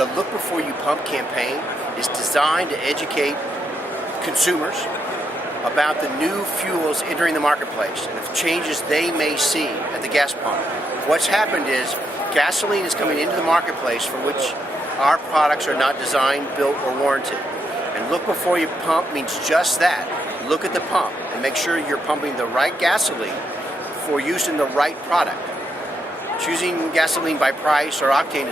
The Look Before You Pump campaign is designed to educate consumers about the new fuels entering the marketplace and the changes they may see at the gas pump. What's happened is gasoline is coming into the marketplace for which our products are not designed, built, or warranted. And Look Before You Pump means just that. Look at the pump and make sure you're pumping the right gasoline for use in the right product. Choosing gasoline by price or octane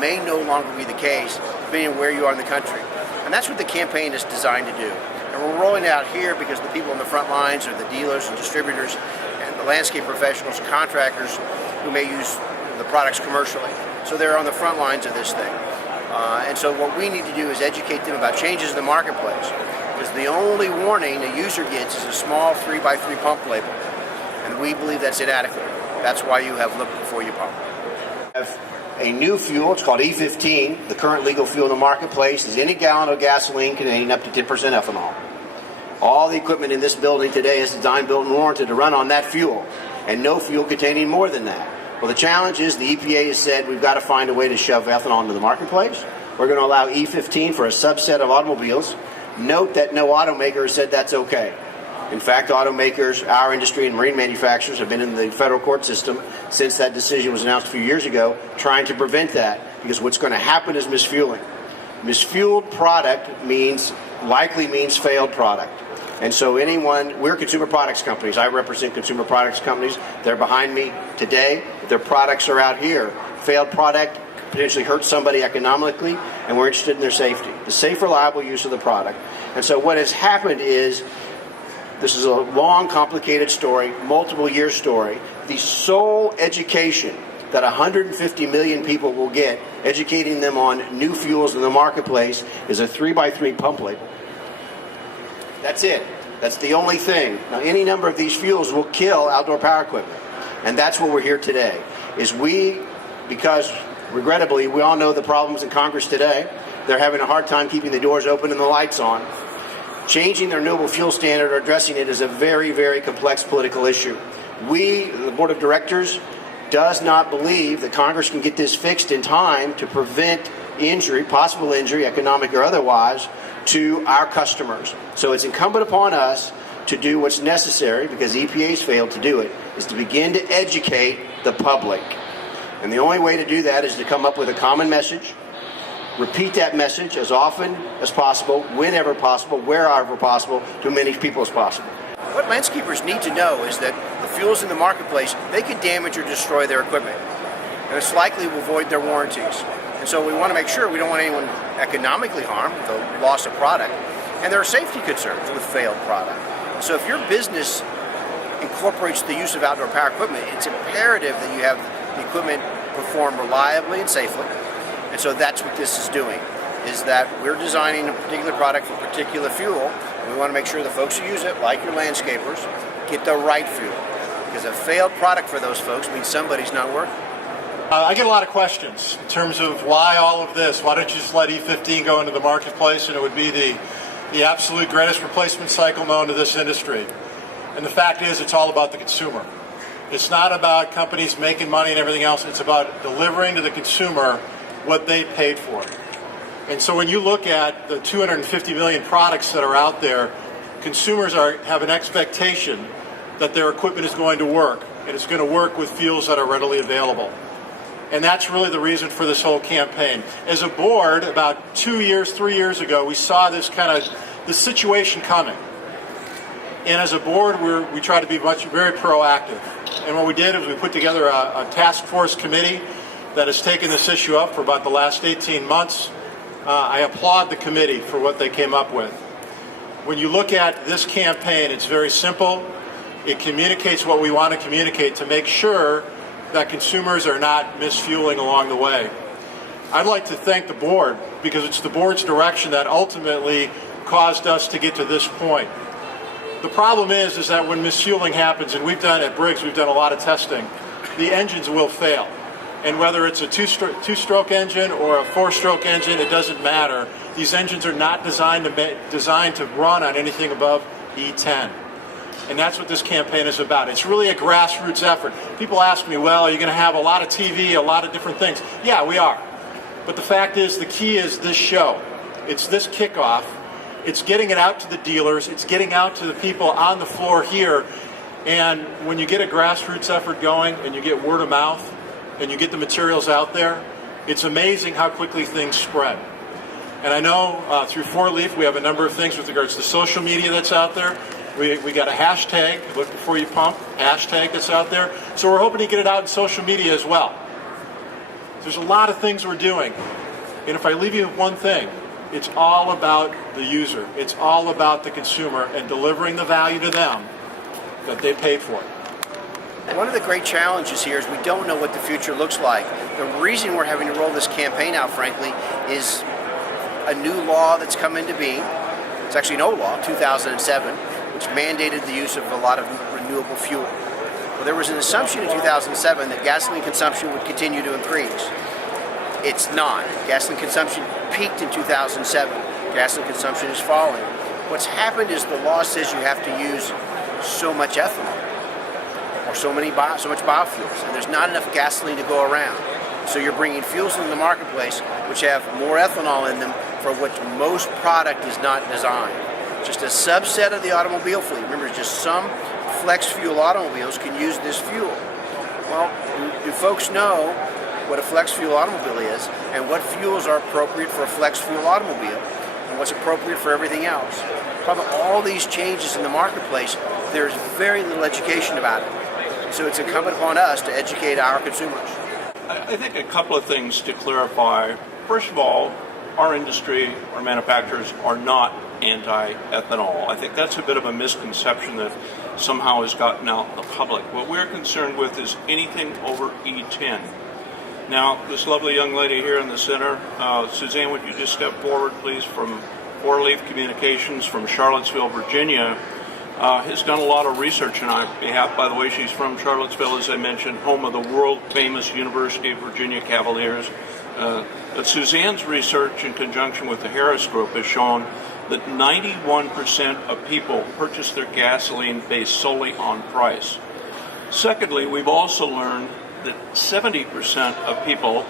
may no longer be the case, depending on where you are in the country. And that's what the campaign is designed to do. And we're rolling it out here because the people on the front lines are the dealers and distributors and the landscape professionals, contractors who may use the products commercially. So they're on the front lines of this thing. And so what we need to do is educate them about changes in the marketplace. Because the only warning a user gets is a small 3x3 pump label. And we believe that's inadequate. That's why you have Look Before You Pump. We have a new fuel, it's called E15. The current legal fuel in the marketplace is any gallon of gasoline containing up to 10% ethanol. All the equipment in this building today is designed, built, and warranted to run on that fuel, and no fuel containing more than that. Well, the challenge is the EPA has said we've got to find a way to shove ethanol into the marketplace. We're going to allow E15 for a subset of automobiles. Note that no automaker has said that's okay. In fact, automakers, our industry, and marine manufacturers have been in the federal court system since that decision was announced a few years ago, trying to prevent that, because what's going to happen is misfueling. Misfueled product likely means failed product. And so we're consumer products companies. I represent consumer products companies. They're behind me today. Their products are out here. Failed product could potentially hurt somebody economically, and we're interested in their safety, the safe, reliable use of the product. And so what has happened is, this is a long, complicated story, multiple-year story. The sole education that 150 million people will get, educating them on new fuels in the marketplace, is a 3x3 pump label. That's it. That's the only thing. Now, any number of these fuels will kill outdoor power equipment. And that's what we're here today, because regrettably, we all know the problems in Congress today. They're having a hard time keeping the doors open and the lights on. Changing the renewable fuel standard or addressing it is a very, very complex political issue. The board of directors, does not believe that Congress can get this fixed in time to prevent injury, possible injury, economic or otherwise, to our customers. So it's incumbent upon us to do what's necessary, because EPA's failed to do it, is to begin to educate the public. And the only way to do that is to come up with a common message, repeat that message as often as possible, whenever possible, wherever possible, to as many people as possible. What landscapers need to know is that the fuels in the marketplace, they can damage or destroy their equipment, and it's likely will void their warranties. And so we want to make sure we don't want anyone economically harmed with the loss of product. And there are safety concerns with failed product. So if your business incorporates the use of outdoor power equipment, it's imperative that you have the equipment perform reliably and safely. And so that's what this is doing, is that we're designing a particular product for a particular fuel, and we want to make sure the folks who use it, like your landscapers, get the right fuel. Because a failed product for those folks means somebody's not working. I get a lot of questions in terms of why all of this. Why don't you just let E15 go into the marketplace and it would be the absolute greatest replacement cycle known to this industry? And the fact is, it's all about the consumer. It's not about companies making money and everything else. It's about delivering to the consumer what they paid for. And so when you look at the 250 million products that are out there, consumers have an expectation that their equipment is going to work, and it's going to work with fuels that are readily available. And that's really the reason for this whole campaign. As a board, about 3 years ago, we saw this situation coming. And as a board, we try to be very proactive. And what we did is we put together a task force committee that has taken this issue up for about the last 18 months. I applaud the committee for what they came up with. When you look at this campaign, it's very simple. It communicates what we want to communicate to make sure that consumers are not misfueling along the way. I'd like to thank the board, because it's the board's direction that ultimately caused us to get to this point. The problem is that when misfueling happens, and at Briggs we've done a lot of testing, the engines will fail. And whether it's a two-stroke engine or a four-stroke engine, it doesn't matter. These engines are not designed to run on anything above E10. And that's what this campaign is about. It's really a grassroots effort. People ask me, well, are you going to have a lot of TV, a lot of different things? Yeah, we are. But the fact is, the key is this show. It's this kickoff. It's getting it out to the dealers. It's getting out to the people on the floor here. And when you get a grassroots effort going and you get word of mouth and you get the materials out there, it's amazing how quickly things spread. And I know through 4Leaf we have a number of things with regards to social media that's out there. We got a hashtag, look before you pump, hashtag that's out there. So we're hoping to get it out in social media as well. There's a lot of things we're doing. And if I leave you with one thing, it's all about the user. It's all about the consumer and delivering the value to them that they paid for. One of the great challenges here is we don't know what the future looks like. The reason we're having to roll this campaign out, frankly, is a new law that's come into being. It's actually an old law, 2007, which mandated the use of a lot of renewable fuel. Well, there was an assumption in 2007 that gasoline consumption would continue to increase. It's not. Gasoline consumption peaked in 2007. Gasoline consumption is falling. What's happened is the law says you have to use so much ethanol or so much biofuels, and there's not enough gasoline to go around. So you're bringing fuels into the marketplace which have more ethanol in them for which most product is not designed. Just a subset of the automobile fleet. Remember, just some flex fuel automobiles can use this fuel. Well, do folks know what a flex fuel automobile is and what fuels are appropriate for a flex fuel automobile and what's appropriate for everything else? Probably all these changes in the marketplace, there's very little education about it. So it's incumbent upon us to educate our consumers. I think a couple of things to clarify. First of all, our industry, our manufacturers are not anti-ethanol. I think that's a bit of a misconception that somehow has gotten out in the public. What we're concerned with is anything over E10. Now, this lovely young lady here in the center, Suzanne, would you just step forward, please, from 4Leaf Communications from Charlottesville, Virginia, has done a lot of research on our behalf. By the way, she's from Charlottesville, as I mentioned, home of the world-famous University of Virginia Cavaliers. But Suzanne's research in conjunction with the Harris Group has shown that 91% of people purchase their gasoline based solely on price. Secondly, we've also learned that 70% of people,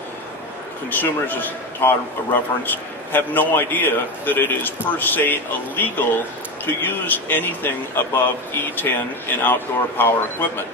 consumers as Todd referenced, have no idea that it is per se illegal to use anything above E10 in outdoor power equipment.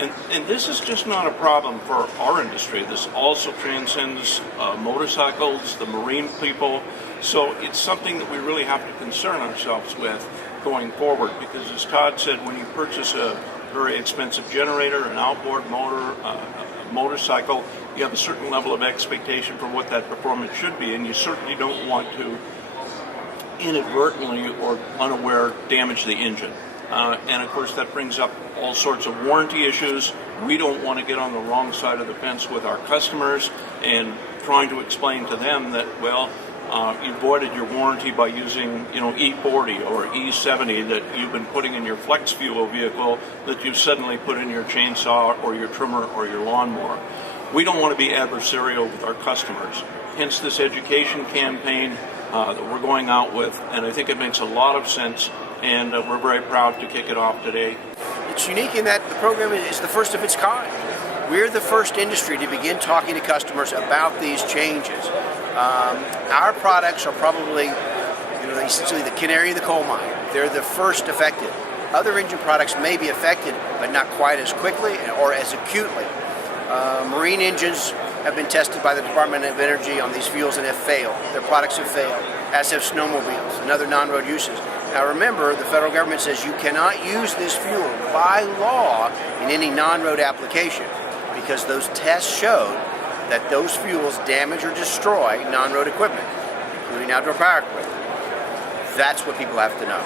And this is just not a problem for our industry. This also transcends motorcycles, the marine people. So it's something that we really have to concern ourselves with going forward, because as Todd said, when you purchase a very expensive generator, an outboard motor, a motorcycle, you have a certain level of expectation for what that performance should be, and you certainly don't want to inadvertently or unaware damage the engine. And of course that brings up all sorts of warranty issues. We don't want to get on the wrong side of the fence with our customers and trying to explain to them that, well, you voided your warranty by using, E40 or E70 that you've been putting in your flex fuel vehicle that you've suddenly put in your chainsaw or your trimmer or your lawnmower. We don't want to be adversarial with our customers. Hence this education campaign that we're going out with, and I think it makes a lot of sense, and we're very proud to kick it off today. It's unique in that the program is the first of its kind. We're the first industry to begin talking to customers about these changes. Our products are probably, essentially the canary in the coal mine. They're the first affected. Other engine products may be affected, but not quite as quickly or as acutely. Marine engines have been tested by the Department of Energy on these fuels and have failed. Their products have failed, as have snowmobiles and other non-road uses. Now remember, the federal government says you cannot use this fuel by law in any non-road application because those tests showed that those fuels damage or destroy non-road equipment, including outdoor power equipment. That's what people have to know.